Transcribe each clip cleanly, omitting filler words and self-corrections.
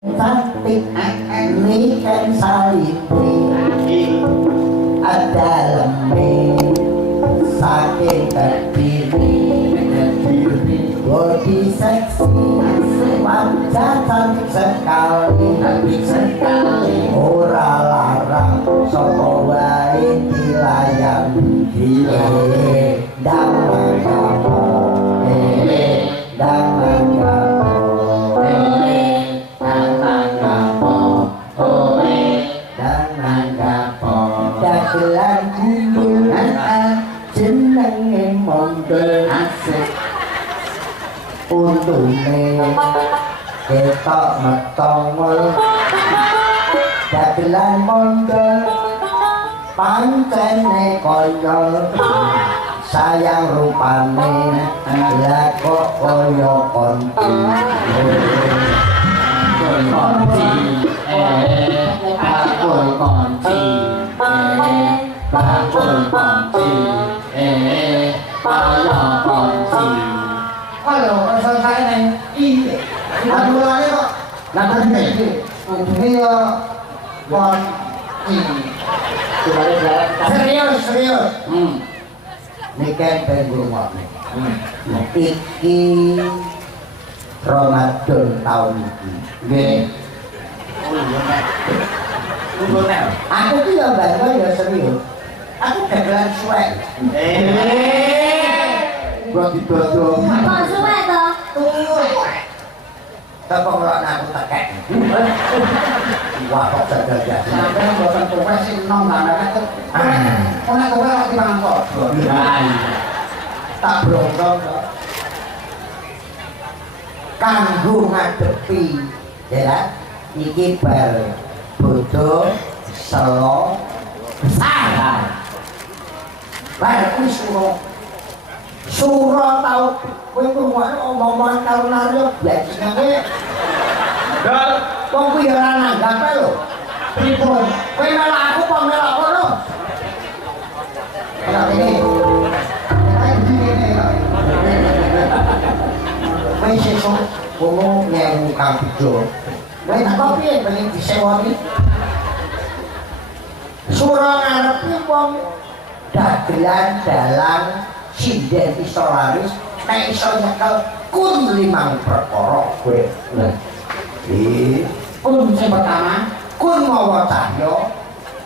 cantik ini kan salibri ada lemih saking terdiri body seksi wajah cantik sekali ora larang sopo wae dilayang dangan kamu dangan dagelan kumpulan jenenge mondel asik untune ketok metongol dagelan mondel pancene konyol sayang rupane lah kok koyo konti bakul konci bakul konci kaya konci halo selesai nih iya mulai kok nanti ini ya konci serius ini kan penggurungan iki Ramadan tahun ini aku tuh yang banyak ya serius aku dagelan suwek gua didodong kok suwek toh? tapi kalau aku tekek wah kok jaga-jaga sampai bosan tuwek sih nom namanya tuh kona tuwek lagi mangkok tak berondong kanggo ngadepi ya iki bar bodoh selo besar bar kuwi suro tau kowe ngomong omongan karo Naryo bajinge dol wong kuwi ora nanggape lho pripun kowe melok aku apa melok kono ora iki kowe sesuk ngomong nyewu kang bijo kowe tak piye pengen disewoni surah ngarepe wong dagelan dalang sinden isolaris nek iso nyekel kun 5 perkara kowe kun sing pertama kun mawa cahya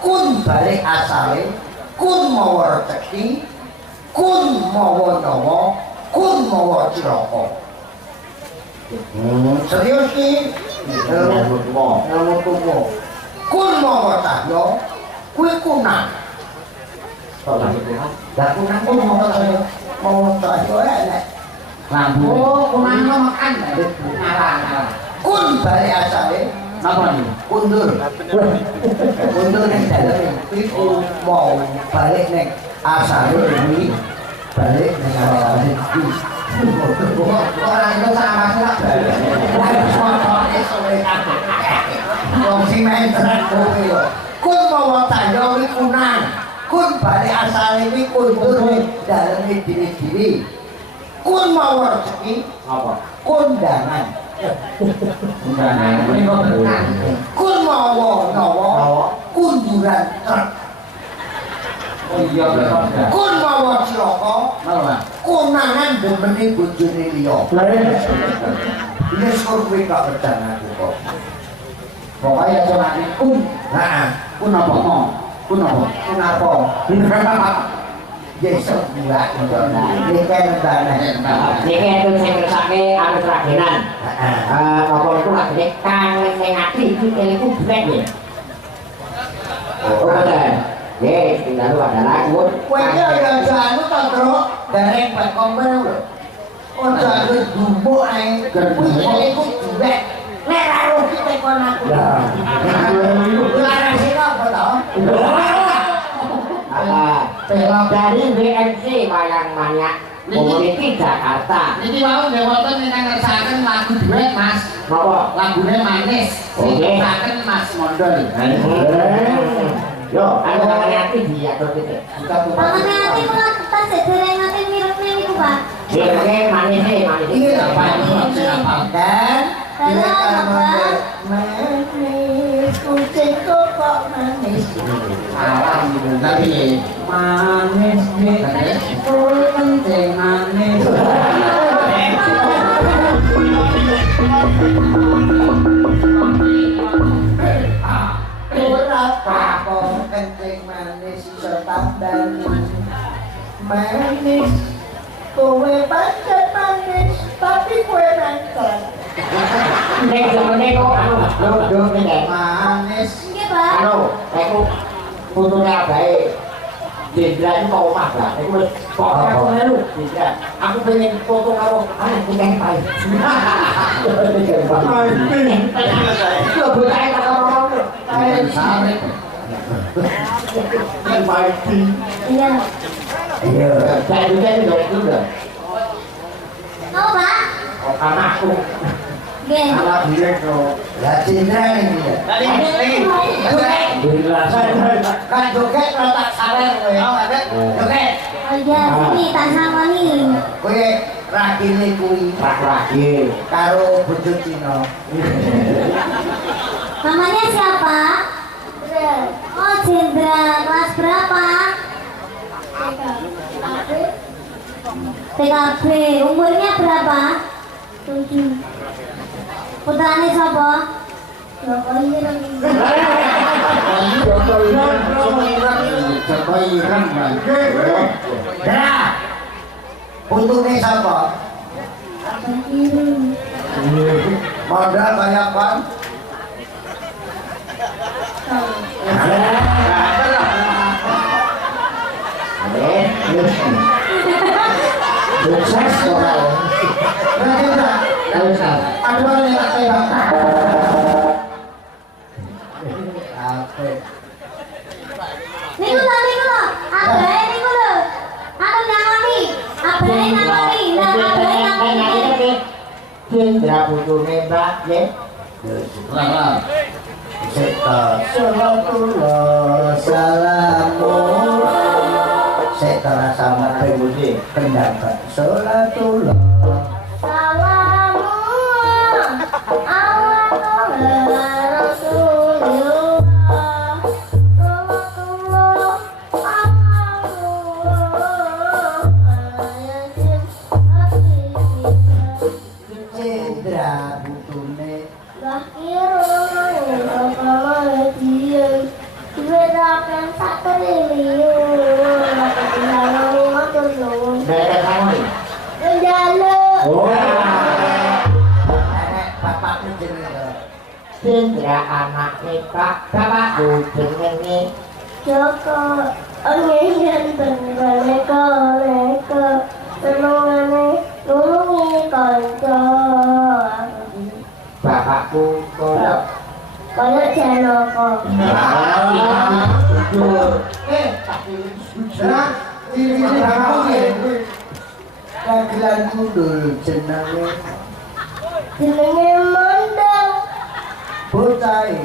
kun balik asale kun mawa rezeki kun mawa nyawa kun mawa cilaka serius ki ilmu tuwa kun mawa cahya kuwi kunang dah kunang ku mawa cahya enak lampu oh kunang makan ngalah kun balik asale napa niku kundur kundur ning dalem iku mau balik ning asale iki balik ning asale iki ora iso sama sak balik sore sore kabeh wong sing main tenan kowe lho kun mawa cahya iki kunang kun balik asale iki kundur ning dalem diri-diri kun mawa rezeki apa kondangan kun mawa nyawa kunduran truk oh iya kun mawa cilaka konangan demene bojone liya iya kowe gak percaya aku kok pokoknya cuma kun nah kun apa kun apa Yesus buat ini kan ini itu saya ngerasake anu kerajinan apa itu lagi kangen yang ngati itu itu bukan ya oh betul yes tinggal lu ada lagu kuenya yang jalan itu terus dari pekomen lho oh jalan dumbo ae kuenya itu bukan nek lalu kita kon aku larang sih apa toh dari BMC Wayang Manya Community Jakarta. Ini mau dewoten ingkang ngersakaken lagu duet Mas. Napa? Lagune manis. Sing ngersakaken Mas Mondol. Yo, anu ngati diatur titik. Ngati kula tas derengate mirip niku, Pak. Jenenge manis. Iki lho Pak. Dan Abah. Manis, kucingku kok manis. Salah gitu, tapi manis nih, kencing manis. Kenapa kok kencing manis setandani? Manis, kowe pancen manis, tapi kowe nangkep. Nek semene kok anu nek Manis. Nggih, Pak. anu aku fotonya abae Jendra itu mau omah lah, aku wis foto aku melu Jendra. Aku pengen foto karo anak pengen pai. Yo bukae karo Sare. kan pai. Iya. Iya. Saya juga itu lho. Oh, Pak. Oh anakku. Nggih. Anak dia kok. Lah Cindra ini ya. Kan joget rotak sawer kowe. Joget. Oh iya, sini tak sama nih. Kowe rakine kuwi Laki-laki. karo bojo Cina. Namanya siapa? Oh, Jendra. Kelas berapa? TKB. Umurnya berapa? 7. Putrane siapa? Jokowi lagi. Joko Ireng kan. Dah. Untune sapa? Abang Kirim. Modal kaya apa? Sukses ora. Sukses. Aduh ini tak tembak. Apa? Niku lho. Abae niku lho. Aku nangoni. Abae nangoni. Nah, abae nangoni. Jendra putune Mbak nggih. Lah. Seta salatullah salamun. Seta sama pemuji pendapat salatullah. Salamun ala Rasulillah. Cendra putune Mereka kamu. Oh. nenek bapakku jenenge. Jendra anake Pak bapakku jenenge Joko angin tenggane koleko senengane nulungi kanca bapakku kodok. kaya Janaka. Nah, ini bapakku ya. Dagelan kundul jenenge Jenenge Mandang. bocahe.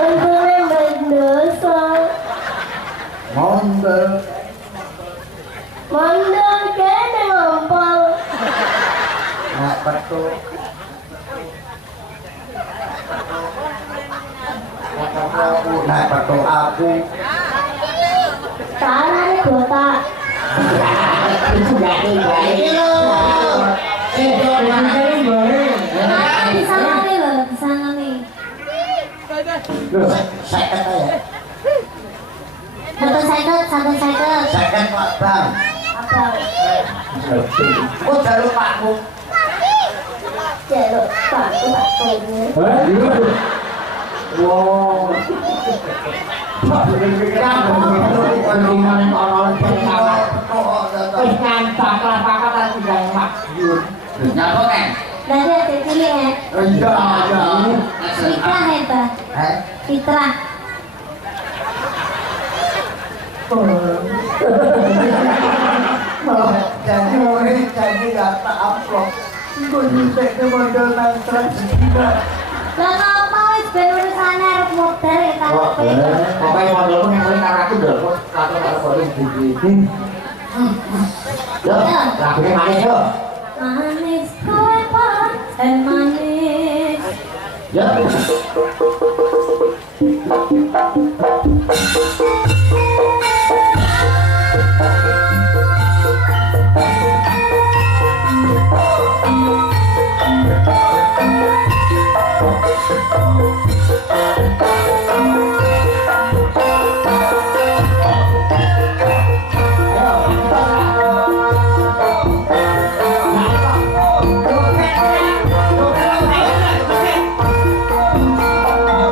Untune mendosa. Mondel Mandang kene ngompol. nek petuk nek petuk aku Tangan botak. Itu gak iki lho Disangane lho, disangane. seket ya Satu seket. seket Pak Bang. Apa? Oh jaluk Pakmu. Jaluk Pak ini. wow. Nyapa kan? Dari ada cilik ya. Iya. Fitrah hebat. Fitrah. Jadi murid jadi kata amplop. Gue nyusek ke modal nang transgina. Lah ngapa wis ben urusane arep modal ya tak Pokoknya modelmu yang paling karena aku udah kok kata-kata paling gede. Yo, lagunya manis yo. manis kue pahit manis. Ya.